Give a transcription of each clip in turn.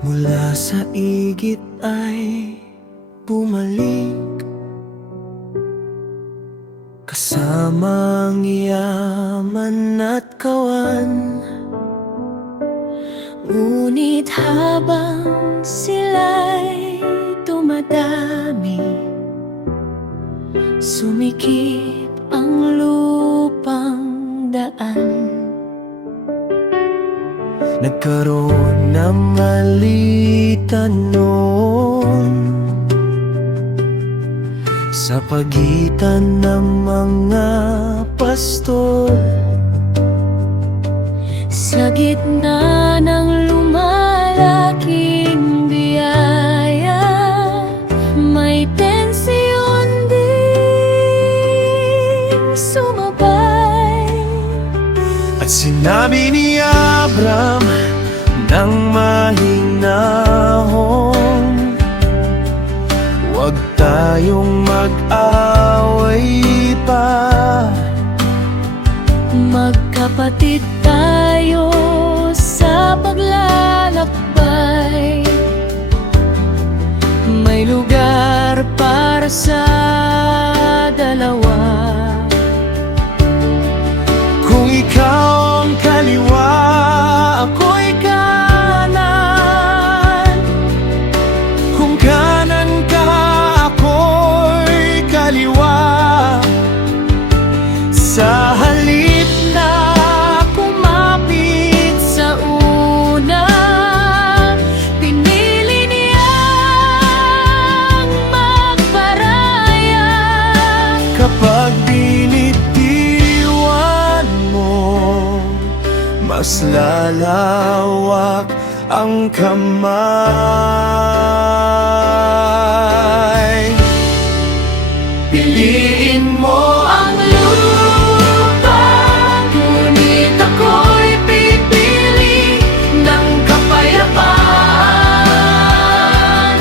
Mula sa igit ay bumalik, kasamang yaman at kawan. Ngunit habang sila'y dumadami, sumikip ang lupang daan. Nagkaroon ng alitan noon sa pagitan ng mga pastol. Sa gitna ng lumalaking biyaya, may tensyon ding sumabay. At sinabi ni Abram ng mahinahon, huwag tayong mag-away pa. Magkapatid tayo sa paglalakbay, may lugar para sa dalawa. Kung ikaw ang kaliwa, ako'y kanan. Kung kanan ka, ako'y kaliwa. Sa halip na Kumapit sa una, pinili niyang magparaya. kapag binitiwan mo, mas lalawak ang kamay. Piliin mo Ang lupa, ngunit ako'y pipili ng kapayapaan.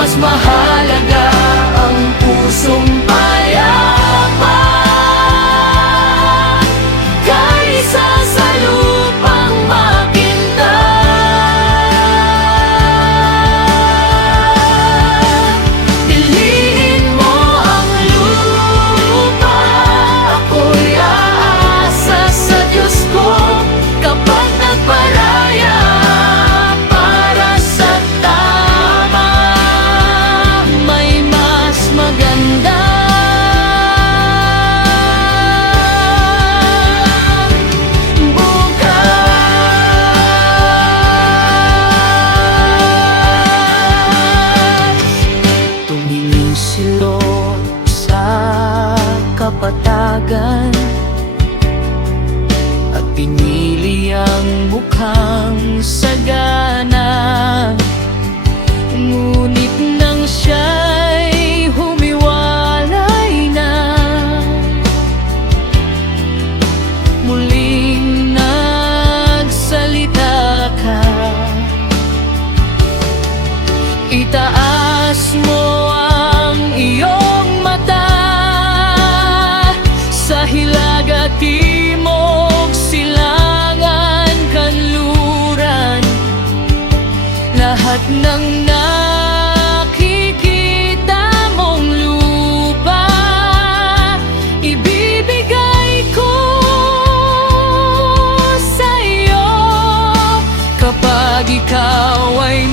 Mas mahalaga ang pusong payapa kaysa sa lupang makinta. Piliin mo ang lupa, ako'y aasa sa Diyos ko kapag nagparaya para sa tama. May mas maganda bukas. tumingin si Lot sa Kapatagan at pinili ang mukhang sagana. Ngunit nang siya'y humiwalay na, muling nagsalita ka. Itaas mo ang iyong mata sa hilaga, timog, silangan, kanluran. Lahat ng nakikita mong lupa, ibibigay ko sa iyo kapag ikaw ay